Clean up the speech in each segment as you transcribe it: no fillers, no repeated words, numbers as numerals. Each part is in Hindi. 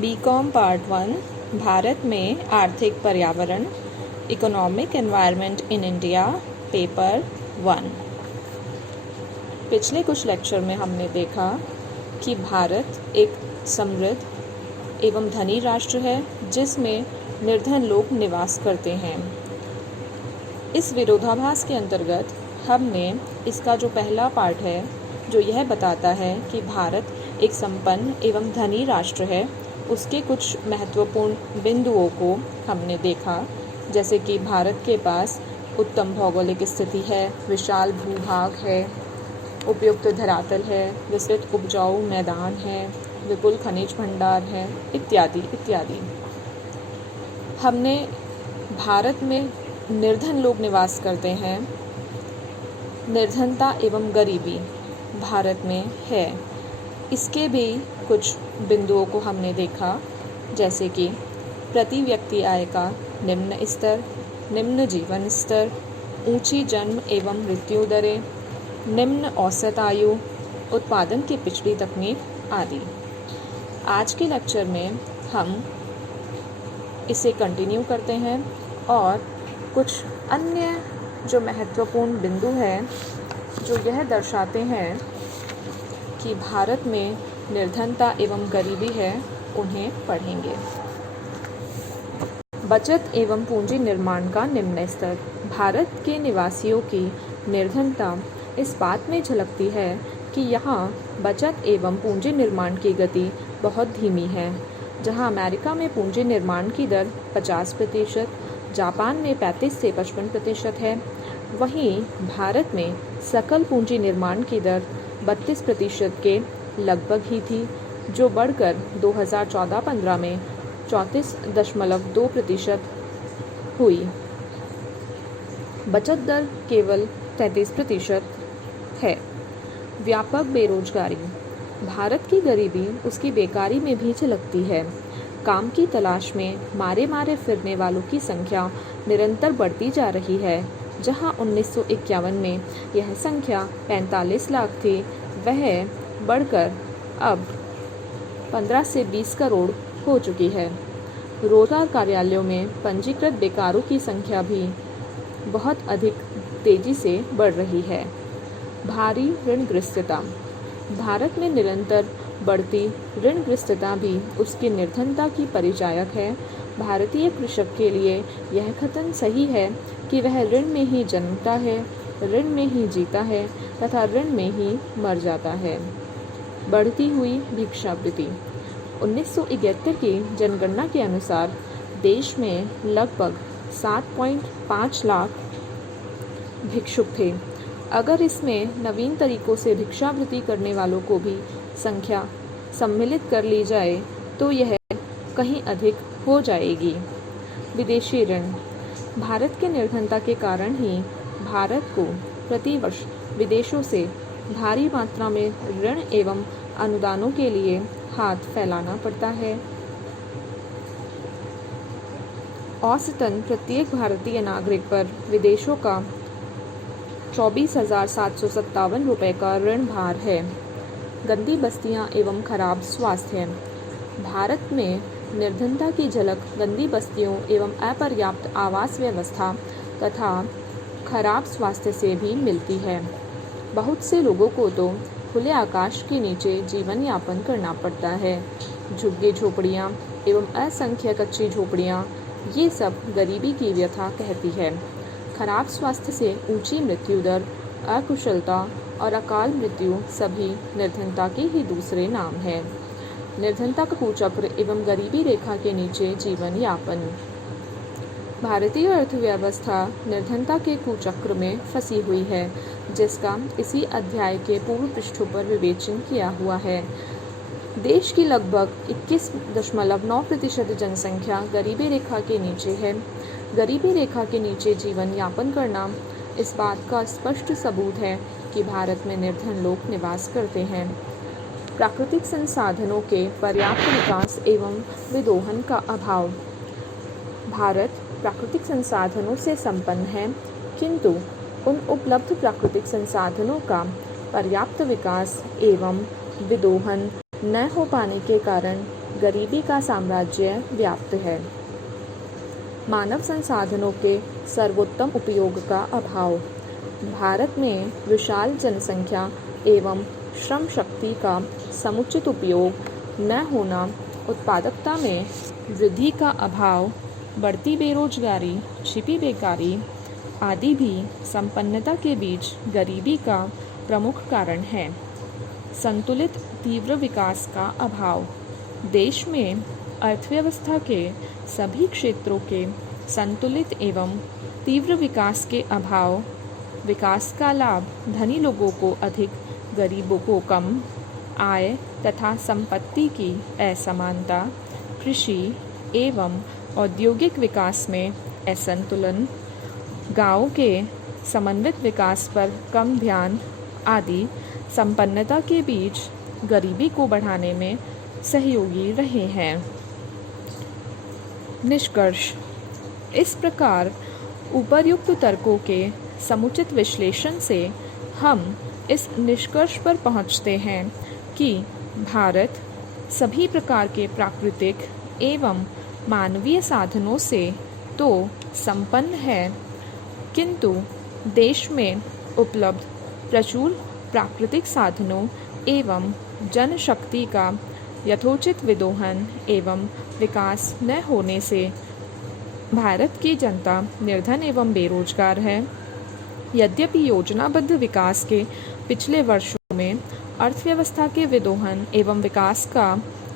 बीकॉम पार्ट 1 भारत में आर्थिक पर्यावरण economic environment in India paper 1। पिछले कुछ लेक्चर में हमने देखा कि भारत एक समृद्ध एवं धनी राष्ट्र है जिसमें निर्धन लोग निवास करते हैं। इस विरोधाभास के अंतर्गत हमने इसका जो पहला पार्ट है जो यह बताता है कि भारत एक संपन्न एवं धनी राष्ट्र है, उसके कुछ महत्वपूर्ण बिंदुओं को हमने देखा, जैसे कि भारत के पास उत्तम भौगोलिक स्थिति है, विशाल भूभाग है, उपयुक्त धरातल है, विस्तृत उपजाऊ मैदान है, विपुल खनिज भंडार है, इत्यादि इत्यादि। हमने भारत में निर्धन लोग निवास करते हैं, निर्धनता एवं गरीबी भारत में है, इसके भी कुछ बिंदुओं को हमने देखा, जैसे कि प्रति व्यक्ति आय का निम्न स्तर, निम्न जीवन स्तर, ऊंची जन्म एवं मृत्यु दरें, निम्न औसत आयु, उत्पादन की पिछड़ी तकनीक आदि। आज के लेक्चर में हम इसे कंटिन्यू करते हैं और कुछ अन्य जो महत्वपूर्ण बिंदु हैं जो यह दर्शाते हैं कि भारत में निर्धनता एवं गरीबी है, उन्हें पढ़ेंगे। बचत एवं पूंजी निर्माण का निम्न स्तर। भारत के निवासियों की निर्धनता इस बात में झलकती है कि यहाँ बचत एवं पूंजी निर्माण की गति बहुत धीमी है। जहाँ अमेरिका में पूंजी निर्माण की दर 50%, जापान में 35 से 55% है, वहीं भारत में सकल पूंजी निर्माण की दर 32% के लगभग ही थी, जो बढ़कर 2014-15 में 34.2% हुई। बचत दर केवल 33% है। व्यापक बेरोजगारी। भारत की गरीबी उसकी बेकारी में भी झलकती है। काम की तलाश में मारे मारे फिरने वालों की संख्या निरंतर बढ़ती जा रही है। जहां 1951 में यह संख्या 45 लाख थी, वह बढ़कर अब 15 से 20 करोड़ हो चुकी है। रोजगार कार्यालयों में पंजीकृत बेकारों की संख्या भी बहुत अधिक तेजी से बढ़ रही है। भारी ऋणग्रस्तता। भारत में निरंतर बढ़ती ऋणग्रस्तता भी उसकी निर्धनता की परिचायक है। भारतीय कृषक के लिए यह कथन सही है कि वह ऋण में ही जन्मता है, ऋण में ही जीता है तथा ऋण में ही मर जाता है। बढ़ती हुई भिक्षावृत्ति। 1971 की जनगणना के अनुसार देश में लगभग 7.5 लाख भिक्षुक थे। अगर इसमें नवीन तरीकों से भिक्षावृत्ति करने वालों को भी संख्या सम्मिलित कर ली जाए तो यह कहीं अधिक हो जाएगी। विदेशी ऋण। भारत के निर्धनता के कारण ही भारत को प्रतिवर्ष विदेशों से भारी मात्रा में ऋण एवं अनुदानों के लिए हाथ फैलाना पड़ता है। औसतन प्रत्येक भारतीय नागरिक पर विदेशों का 24,757 रुपये का ऋण भार है। गंदी बस्तियां एवं खराब स्वास्थ्य। भारत में निर्धनता की झलक गंदी बस्तियों एवं अपर्याप्त आवास व्यवस्था तथा खराब स्वास्थ्य से भी मिलती है। बहुत से लोगों को तो खुले आकाश के नीचे जीवन यापन करना पड़ता है। झुग्गी झोपड़ियाँ एवं असंख्य कच्ची झोपड़ियाँ, ये सब गरीबी की व्यथा कहती है। खराब स्वास्थ्य से ऊंची मृत्यु दर, अकुशलता और अकाल मृत्यु सभी निर्धनता के ही दूसरे नाम हैं। निर्धनता का कुचक्र एवं गरीबी रेखा के नीचे जीवन यापन। भारतीय अर्थव्यवस्था निर्धनता के कुचक्र में फंसी हुई है, जिसका इसी अध्याय के पूर्व पृष्ठों पर विवेचन किया हुआ है। देश की लगभग 21.9% जनसंख्या गरीबी रेखा के नीचे है। गरीबी रेखा के नीचे जीवन यापन करना इस बात का स्पष्ट सबूत है कि भारत में निर्धन लोग निवास करते हैं। प्राकृतिक संसाधनों के पर्याप्त विकास एवं विदोहन का अभाव। भारत प्राकृतिक संसाधनों से संपन्न है, किंतु उन उपलब्ध प्राकृतिक संसाधनों का पर्याप्त विकास एवं विदोहन न हो पाने के कारण गरीबी का साम्राज्य व्याप्त है। मानव संसाधनों के सर्वोत्तम उपयोग का अभाव। भारत में विशाल जनसंख्या एवं श्रम शक्ति का समुचित उपयोग न होना, उत्पादकता में वृद्धि का अभाव, बढ़ती बेरोजगारी, छिपी बेकारी आदि भी संपन्नता के बीच गरीबी का प्रमुख कारण है। संतुलित तीव्र विकास का अभाव। देश में अर्थव्यवस्था के सभी क्षेत्रों के संतुलित एवं तीव्र विकास के अभाव, विकास का लाभ धनी लोगों को अधिक, गरीबों को कम, आय तथा संपत्ति की असमानता, कृषि एवं औद्योगिक विकास में असंतुलन, गांवों के समन्वित विकास पर कम ध्यान आदि संपन्नता के बीच गरीबी को बढ़ाने में सहयोगी रहे हैं। निष्कर्ष। इस प्रकार उपर्युक्त तर्कों के समुचित विश्लेषण से हम इस निष्कर्ष पर पहुंचते हैं कि भारत सभी प्रकार के प्राकृतिक एवं मानवीय साधनों से तो संपन्न है, किंतु देश में उपलब्ध प्रचुर प्राकृतिक साधनों एवं जनशक्ति का यथोचित विदोहन एवं विकास न होने से भारत की जनता निर्धन एवं बेरोजगार है। यद्यपि योजनाबद्ध विकास के पिछले वर्षों में अर्थव्यवस्था के विदोहन एवं विकास का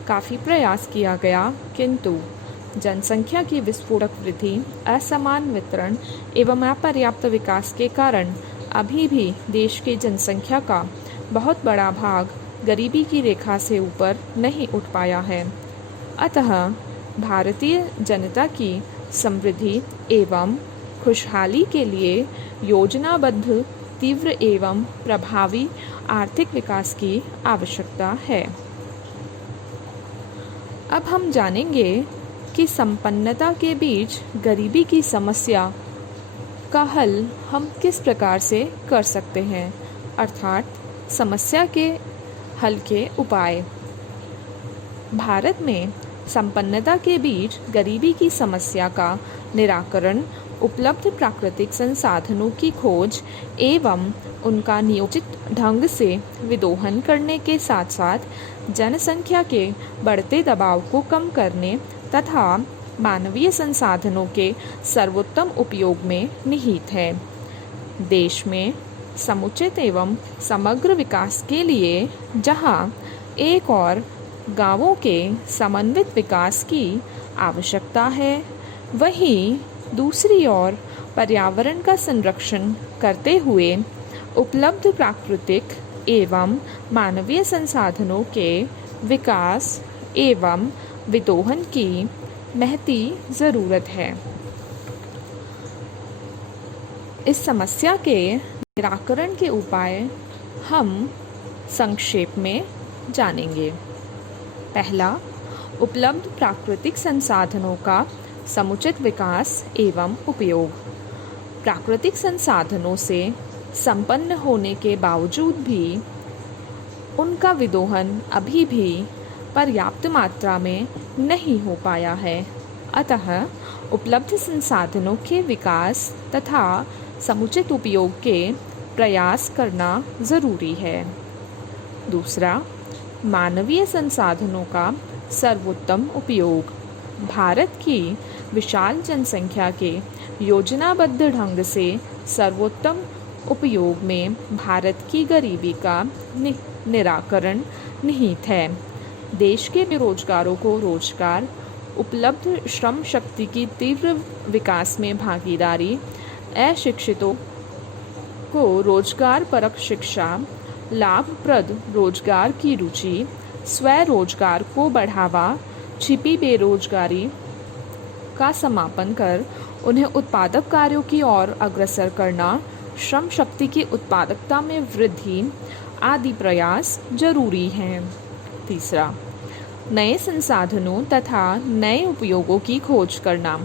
काफ़ी प्रयास किया गया, किंतु जनसंख्या की विस्फोटक वृद्धि, असमान वितरण एवं अपर्याप्त विकास के कारण अभी भी देश की जनसंख्या का बहुत बड़ा भाग गरीबी की रेखा से ऊपर नहीं उठ पाया है। अतः भारतीय जनता की समृद्धि एवं खुशहाली के लिए योजनाबद्ध, तीव्र एवं प्रभावी आर्थिक विकास की आवश्यकता है। अब हम जानेंगे कि संपन्नता के बीच गरीबी की समस्या का हल हम किस प्रकार से कर सकते हैं, अर्थात समस्या के हल के उपाय। भारत में संपन्नता के बीच गरीबी की समस्या का निराकरण उपलब्ध प्राकृतिक संसाधनों की खोज एवं उनका नियोजित ढंग से विदोहन करने के साथ साथ जनसंख्या के बढ़ते दबाव को कम करने तथा मानवीय संसाधनों के सर्वोत्तम उपयोग में निहित है। देश में समुचित एवं समग्र विकास के लिए जहां एक और गांवों के समन्वित विकास की आवश्यकता है, वहीं दूसरी ओर पर्यावरण का संरक्षण करते हुए उपलब्ध प्राकृतिक एवं मानवीय संसाधनों के विकास एवं विदोहन की महती ज़रूरत है। इस समस्या के निराकरण के उपाय हम संक्षेप में जानेंगे। पहला, उपलब्ध प्राकृतिक संसाधनों का समुचित विकास एवं उपयोग। प्राकृतिक संसाधनों से संपन्न होने के बावजूद भी उनका विदोहन अभी भी पर्याप्त मात्रा में नहीं हो पाया है। अतः उपलब्ध संसाधनों के विकास तथा समुचित उपयोग के प्रयास करना ज़रूरी है। दूसरा, मानवीय संसाधनों का सर्वोत्तम उपयोग। भारत की विशाल जनसंख्या के योजनाबद्ध ढंग से सर्वोत्तम उपयोग में भारत की गरीबी का निराकरण निहित है। देश के बेरोजगारों को रोजगार, उपलब्ध श्रम शक्ति की तीव्र विकास में भागीदारी, अशिक्षितों को रोजगार परक शिक्षा, लाभप्रद रोजगार की रुचि, स्वरोजगार को बढ़ावा, छिपी बेरोजगारी का समापन कर उन्हें उत्पादक कार्यों की ओर अग्रसर करना, श्रम शक्ति की उत्पादकता में वृद्धि आदि प्रयास जरूरी हैं। तीसरा, नए संसाधनों तथा नए उपयोगों की खोज करना।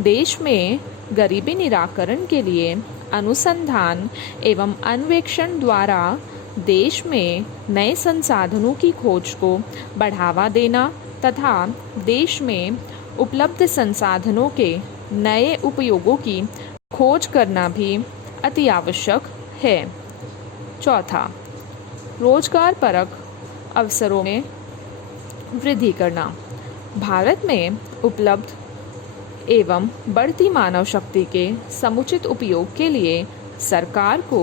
देश में गरीबी निराकरण के लिए अनुसंधान एवं अन्वेषण द्वारा देश में नए संसाधनों की खोज को बढ़ावा देना तथा देश में उपलब्ध संसाधनों के नए उपयोगों की खोज करना भी अति आवश्यक है। चौथा, रोजगार परक अवसरों में वृद्धि करना। भारत में उपलब्ध एवं बढ़ती मानव शक्ति के समुचित उपयोग के लिए सरकार को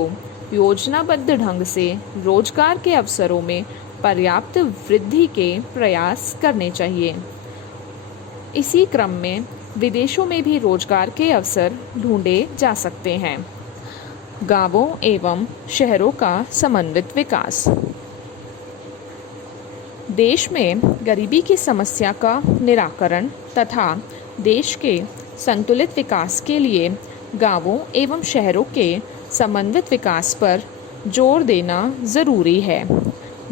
योजनाबद्ध ढंग से रोजगार के अवसरों में पर्याप्त वृद्धि के प्रयास करने चाहिए। इसी क्रम में विदेशों में भी रोजगार के अवसर ढूंढे जा सकते हैं। गांवों एवं शहरों का समन्वित विकास। देश में गरीबी की समस्या का निराकरण तथा देश के संतुलित विकास के लिए गांवों एवं शहरों के समन्वित विकास पर जोर देना ज़रूरी है।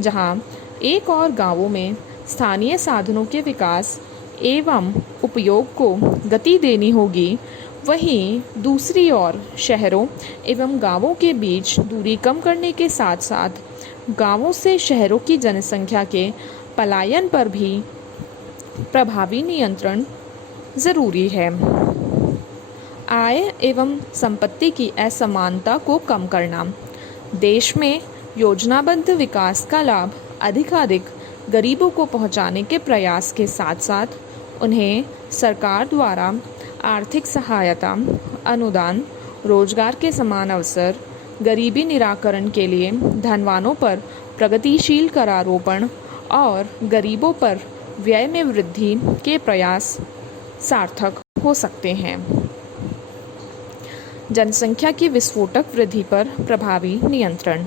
जहां एक और गांवों में स्थानीय साधनों के विकास एवं उपयोग को गति देनी होगी, वहीं दूसरी ओर शहरों एवं गांवों के बीच दूरी कम करने के साथ साथ गांवों से शहरों की जनसंख्या के पलायन पर भी प्रभावी नियंत्रण ज़रूरी है। आय एवं संपत्ति की असमानता को कम करना। देश में योजनाबद्ध विकास का लाभ अधिकाधिक गरीबों को पहुंचाने के प्रयास के साथ साथ उन्हें सरकार द्वारा आर्थिक सहायता, अनुदान, रोजगार के समान अवसर, गरीबी निराकरण के लिए धनवानों पर प्रगतिशील करारोपण और गरीबों पर व्यय में वृद्धि के प्रयास सार्थक हो सकते हैं। जनसंख्या की विस्फोटक वृद्धि पर प्रभावी नियंत्रण।